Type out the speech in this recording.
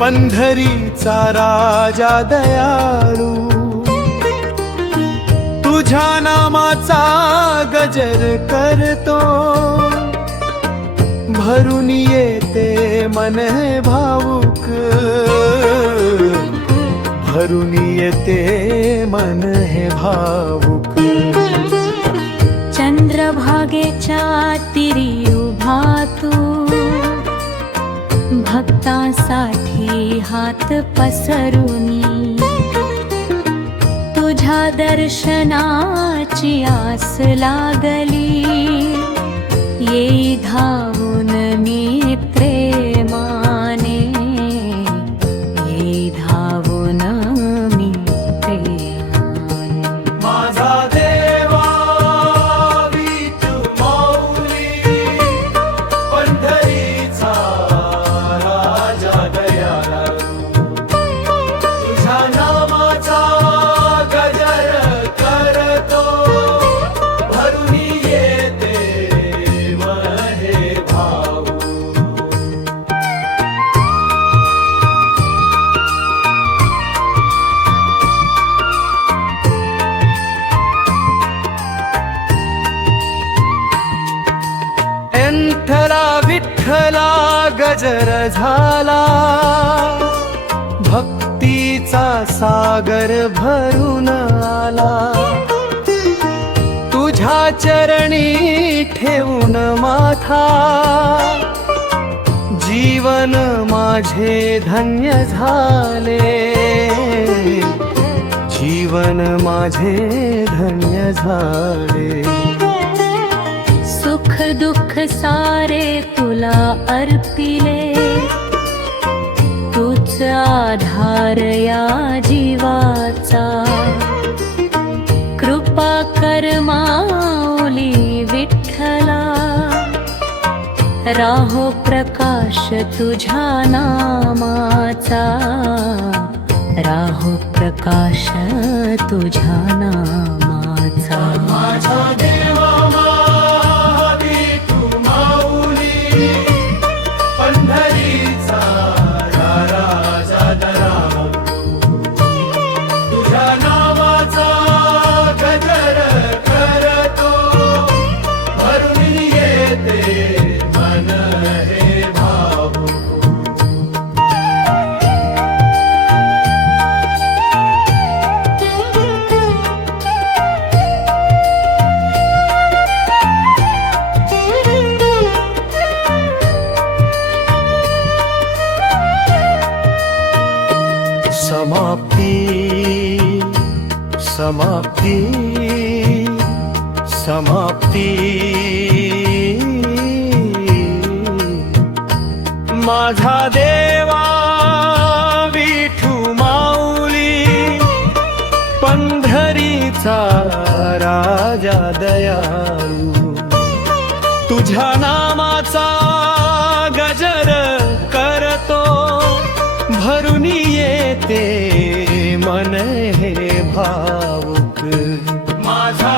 पंढरीचा राजा दयाळू, तुझ्या नामाचा गजर करतो, भरून येते मन हे भावुक, भरून येते मन हे भावुक। चंद्रभागेच्या तीरी उभा तू, भक्तांसाठी हात पसरुनी, तुझ्या दर्शनाची आस लागली, येई धावून मी प्रेमाने, येई धावून मी प्रेमाने। माझा देवा विठू माऊली, पंढरीचा राजा दयाळू, तुझ्या नामाचा गजर करतो, भरून येते मन हे भावुक। विठ्ठला विठ्ठला गजर झाला, भक्तीचा सागर भरून आला, तुझ्या चरणी ठेवून माथा, जीवन माझे धन्य झाले, जीवन माझे धन्य झाले। सुख दुःख सारे तुला अर्पिले, तूच आधार या जीवाचा, कृपा कर माऊली विठ्ठला, राहो प्रकाश तुझ्या नामाचा, राहो प्रकाश तुझ्या नामाचा। माझा देवा विठू माऊली, पंढरीचा राजा दयाळू, तुझ्या नावाचा गजर करतो, भरून येते मन हे भावुक। समाप्ती समाप्ती समाप्ती, माझा देवा विठू माऊली, पंढरीचा राजा दयाळू, तुझ्या नामाचा गजर करतो, भरून येते मन हे भावुक। माझा